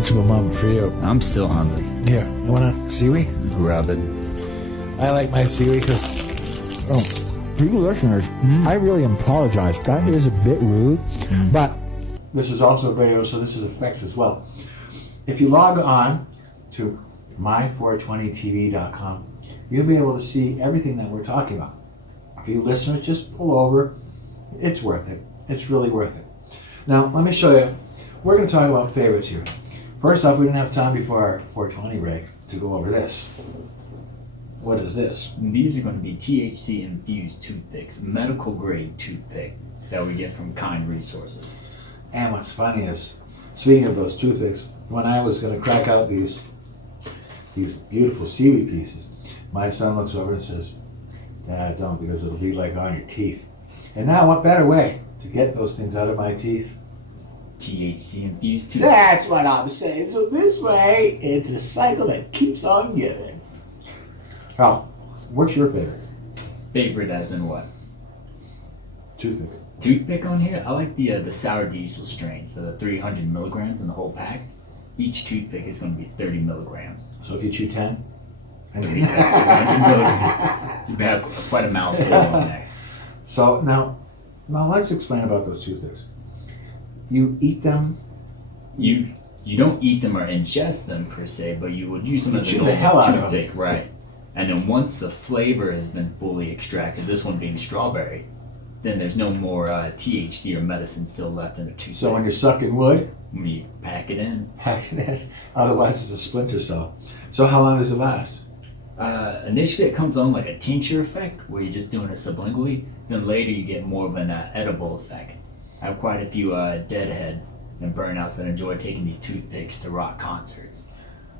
bunch of them up for you. I'm still hungry. Here, you want a seaweed? Rub it. I like my seaweed because, for you listeners, I really apologize. That is a bit rude, but this is also video, so this is effect as well. If you log on to my420tv.com, you'll be able to see everything that we're talking about. For you listeners, just pull over. It's worth it. It's really worth it. Now, let me show you. We're going to talk about favorites here. First off, we didn't have time before our 420 break to go over this. What is this? These are going to be THC infused toothpicks, medical grade toothpick that we get from Kind Resources. And what's funny is, speaking of those toothpicks, when I was going to crack out these beautiful seaweed pieces, my son looks over and says, "Dad, don't, because it'll be like on your teeth." And now, what better way to get those things out of my teeth? THC infused toothpicks. That's what I'm saying. So this way, it's a cycle that keeps on giving. Now, what's your favorite? Favorite as in what? Toothpick. Toothpick on here? I like the sour diesel strains, so the 300 milligrams in the whole pack. Each toothpick is going to be 30 milligrams. So if you chew 10? That's 300 milligrams. You have quite a mouthful on there. So now let's explain about those toothpicks. You eat them. You don't eat them or ingest them per se, but you would use them as a chew the hell out of them. toothpick, right? And then once the flavor has been fully extracted, this one being strawberry, then there's no more THC or medicine still left in the toothpick. So when you're sucking wood, you pack it in. Otherwise it's a splinter cell. So how long does it last? Initially it comes on like a tincture effect, where you're just doing it sublingually. Then later you get more of an edible effect. I have quite a few deadheads and burnouts that enjoy taking these toothpicks to rock concerts.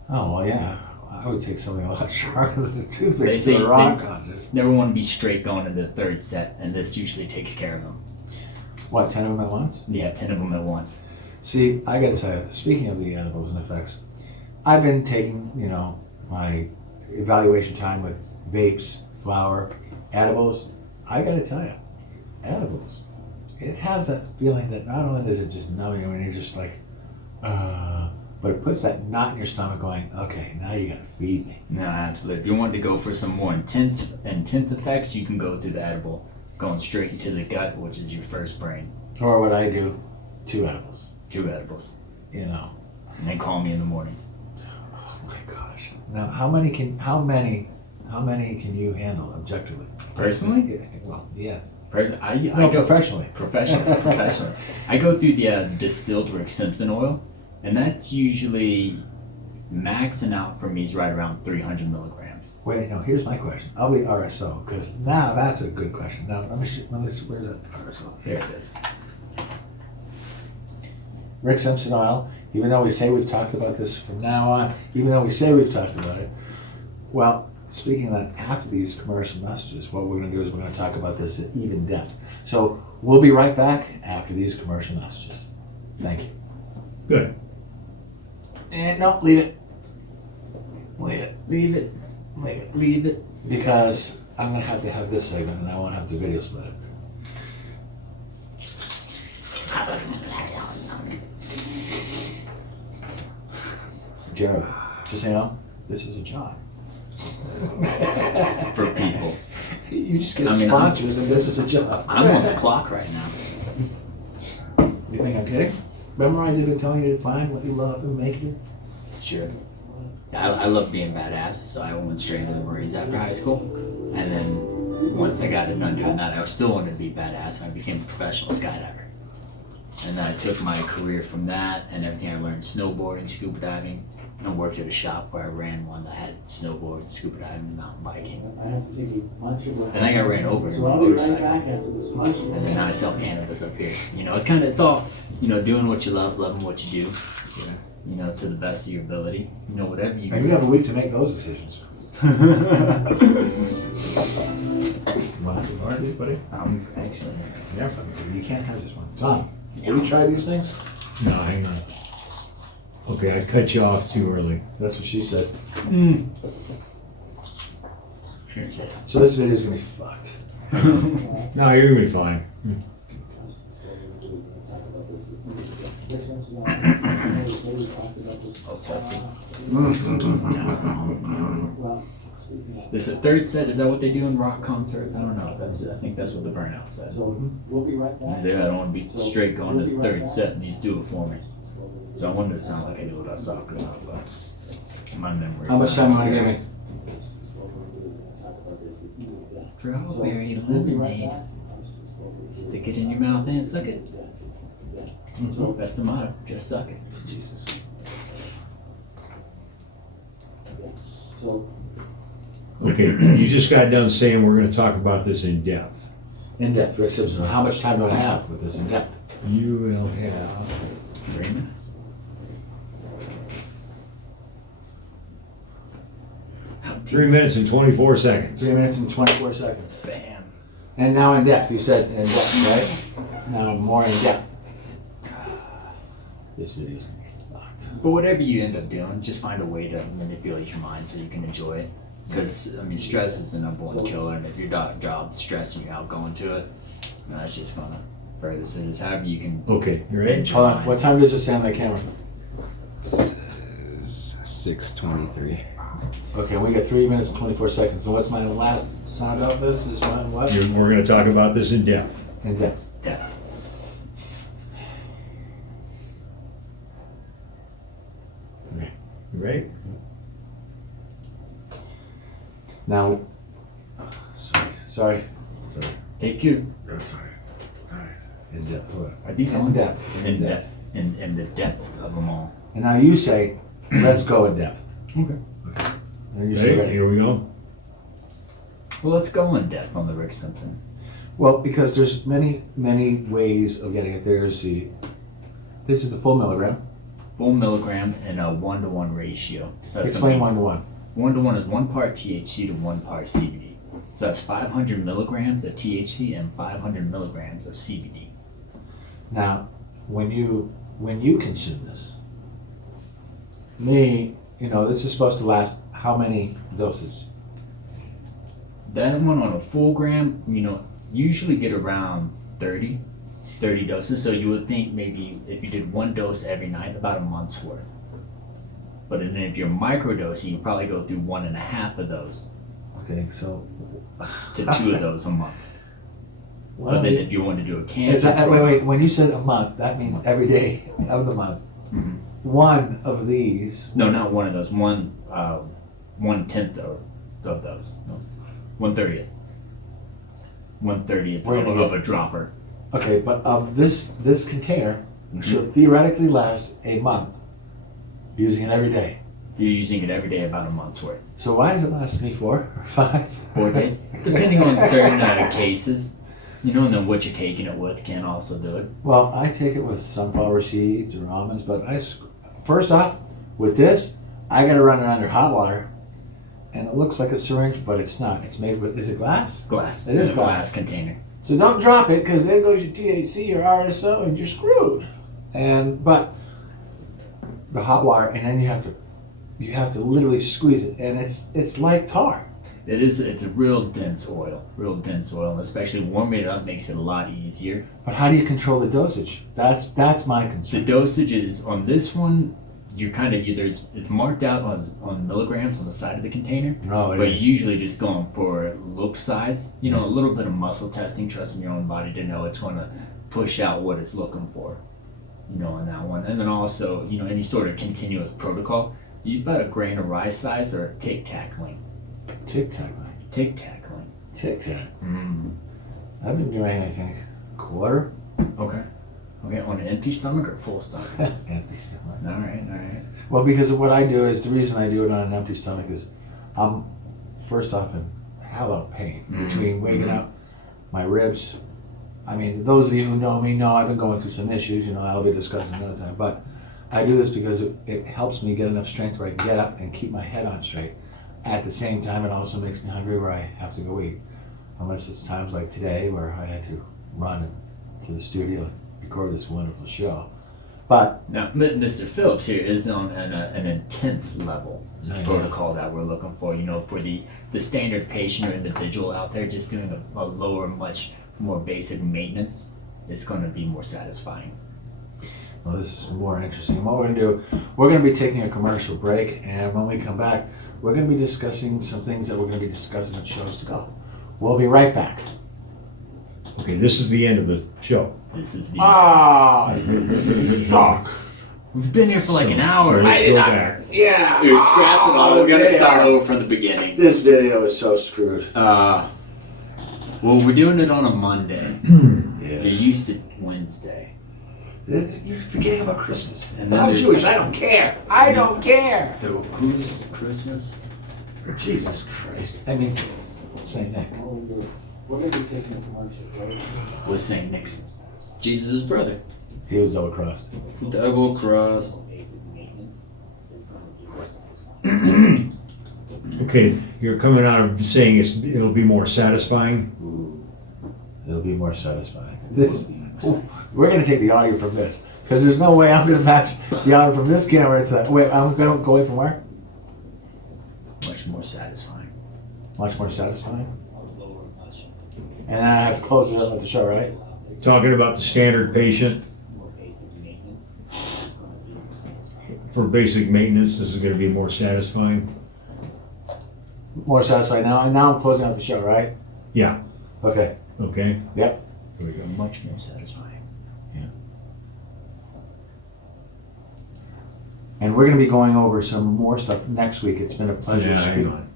Oh, well, yeah. I would take something a lot sharper than a toothpick They to say a rock concert. Never want to be straight going into the third set, and this usually takes care of them. What, 10 of them at once? Yeah, 10 of them at once. See, I gotta tell you, speaking of the edibles and effects, I've been taking, my evaluation time with vapes, flour, edibles. I gotta tell you, edibles, it has that feeling that not only does it just numb you when you're just like, but it puts that knot in your stomach going, okay, now you gotta feed me. No, absolutely. If you want to go for some more intense effects, you can go through the edible, going straight into the gut, which is your first brain. Or what I do, 2 edibles. 2 edibles. And then call me in the morning. Oh my gosh. Now, how many can you handle objectively? Personally? Well, yeah. I go professionally. Professionally. I go through the distilled Rick Simpson oil, and that's usually maxing out for me is right around 300 milligrams. Wait, here's my question. I'll be RSO, because now that's a good question. Now, let me see, where's that RSO? There it is. Rick Simpson oil, even though we say we've talked about this from now on, even though we say we've talked about it, well, speaking of that, after these commercial messages, what we're going to do is we're going to talk about this at even depth. So we'll be right back after these commercial messages. Thank you. Good. And no, leave it. Leave it. Because I'm going to have this segment and I won't have to video split it. Jared, just so you know, this is a job. For people. You just get sponsors and this is a job. I'm on the clock right now. You think I'm kidding? Remember I've been telling you to find what you love and make it? It's true. I love being badass, so I went straight into the Marines after high school. And then once I got done doing that, I still wanted to be badass, and I became a professional skydiver. And then I took my career from that and everything I learned, snowboarding, scuba diving, and worked at a shop where I ran one that had snowboard, scuba diving, and mountain biking. And I got ran over in my motorcycle. And then now I sell cannabis up here. It's all, doing what you love, loving what you do. To the best of your ability. Whatever you do. And you have a week to make those decisions. Want these, buddy? Actually, Yeah, you can't have this one. Tom, have you tried these things? No, hang on. Okay, I cut you off too early. That's what she said. Sure. So this video is gonna be fucked. No, you're gonna be fine. Oh, something. There's a third set. Is that what they do in rock concerts? I don't know. I think that's what the Burnout said. We'll be right back. I don't want to be straight going to the third set and these do it for me. So I wanted to sound like I knew what I was talking about, but my memory. How much time am I giving? Strawberry lemonade. Stick it in your mouth and suck it. That's the motto. Just suck it. Jesus. Okay, you just got done saying we're gonna talk about this in depth. In depth, Rick Simpson. How much time do I have with this in depth? You will have 3 minutes. 3 minutes and 24 seconds. 3 minutes and 24 seconds. Bam. And now in depth, you said in depth, right? Now more in depth. This video's gonna be fucked. But whatever you end up doing, just find a way to manipulate your mind so you can enjoy it. Because, I mean, stress is the #1 killer, and if your job's stressing you out going to it, that's just gonna further. So just however you can Okay, you ready? enjoy Hold on. it. What time does it say on the camera? 6:23. Okay, we got 3 minutes and 24 seconds. So what's my last sound out of this? Is my what? We're gonna talk about this in depth. In depth. Depth. Okay. You ready? Now, sorry. Take 2. I'm sorry. All right. In depth. What? Are these In on? depth. In depth. In the depth of them all. And now you say, let's go in depth. Okay. And you say, Ready? ready. Here we go. Well, let's go in depth on the Rick Simpson. Well, because there's many ways of getting it. This is the full milligram. Full milligram in a 1-to-1 ratio. So that's Explain gonna be 1 to 1. 1-to-1 is 1 part THC to 1 part CBD. So that's 500 milligrams of THC and 500 milligrams of CBD. Now, when you consume this, this is supposed to last how many doses? That one on a full gram, usually get around 30 doses. So you would think maybe if you did 1 dose every night, about a month's worth. But then if you're microdosing, you probably go through 1.5 of those Okay, so to 2 of those a month. But then if you want to do a is cancer that, program- wait. When you said a month, that means every day of the month. Mhm. One of these. No, not one of those. 1/10 of those. No. 1/30. 1/30 Wait, wait, of wait. a dropper. Okay, but of this container Mhm. should theoretically last a month. Using it every day. You're using it every day, about a month's worth. So why does it last me 4 or 5? 4 days, depending on certain cases. And then what you're taking it with can also do it. Well, I take it with sunflower seeds or almonds, but first off, with this, I gotta run it under hot water, and it looks like a syringe, but it's not. It's made with, is it glass? Glass. It is in a glass. container. So don't drop it, because there goes your THC, your RSO, and you're screwed. But the hot water, and then you have to literally squeeze it, and it's like tar. It's a real dense oil, and especially warming it up makes it a lot easier. But how do you control the dosage? That's my The concern. dosage is on this one. It's marked out on milligrams on the side of the container. No, it But is. you're usually just going for look size. A little bit of muscle testing, trusting your own body to know it's going to push out what it's looking for. On that one, and then also any sort of continuous protocol. You about a grain of rice size or a tic tac link. Tic Tac, man. Tic tac link. Tic Tac. I've been doing, I think, quarter. Okay. On an empty stomach or full stomach? Empty stomach. All right. Well, because of what I do is the reason I do it on an empty stomach is I'm first off in hell of pain between waking up, my ribs. I mean, those of you who know me know I've been going through some issues. I'll be discussing another time. But I do this because it helps me get enough strength where I can get up and keep my head on straight. At the same time, it also makes me hungry where I have to go eat. Unless it's times like today where I had to run to the studio and record this wonderful show. But Now, Mr. Phillips here is on an intense level Yeah. protocol that we're looking for. For the standard patient or individual out there, just doing a lower, much more basic maintenance is going to be more satisfying. Well, this is more interesting. What we're going to do, we're going to be taking a commercial break, and when we come back, we're going to be discussing some things that we're going to be discussing at shows to go. We'll be right back. Okay, this is the end of the show. This is the. Fuck. We've been here for like an hour. Let's go back. Yeah. Dude, scrap it all. We gotta start over from the beginning. This video is so screwed. Well, we're doing it on a Monday. You're used to Wednesday. You're forgetting about Christmas. And then I'm there's- Jewish. I don't care. I don't care. Who's Christmas? Jesus Christ. I mean, Saint Nick. We're going to be taking a commercial break. Was Saint Nick's Jesus' brother. He was double crossed. Double cross. Okay, you're coming out of saying it'll be more satisfying. It'll be more satisfying. We're going to take the audio from this because there's no way I'm going to match the audio from this camera to that. Wait, I'm going to go away from where? Much more satisfying. Much more satisfying. And then I have to close it up at the show, right? Talking about the standard patient for basic maintenance, this is going to be more satisfying. More satisfying now. And now I'm closing out the show, right? Yeah. Okay. Okay. Yep. Here we go. Much more satisfying. And we're going to be going over some more stuff next week. It's been a pleasure Yeah, hang speaking. on.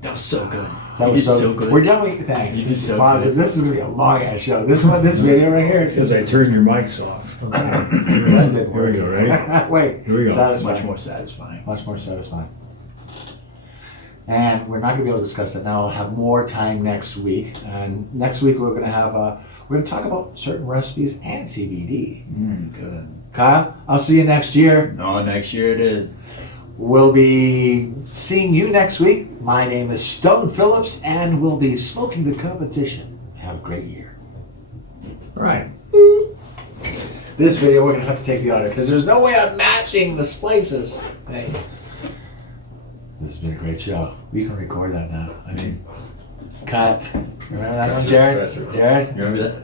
That was so good. That You was did so good. We're done with thanks. You did so Positive. good. This is going to be a long ass show. This video right here. Because I turned your mics off. Okay. That didn't There work. we go, right? Wait. Here we go. Satisfying. Much more satisfying. Much more satisfying. And we're not going to be able to discuss that now. I'll have more time next week. And next week we're going to have we're going to talk about certain recipes and CBD. Good. Kyle, I'll see you next year. Oh, next year it is. We'll be seeing you next week. My name is Stone Phillips, and we'll be smoking the competition. Have a great year. All right. This video, we're going to have to take the audio because there's no way I'm matching the splices. Hey, this has been a great show. We can record that now. I mean, cut. Remember that one, Jared? Jared? Remember that?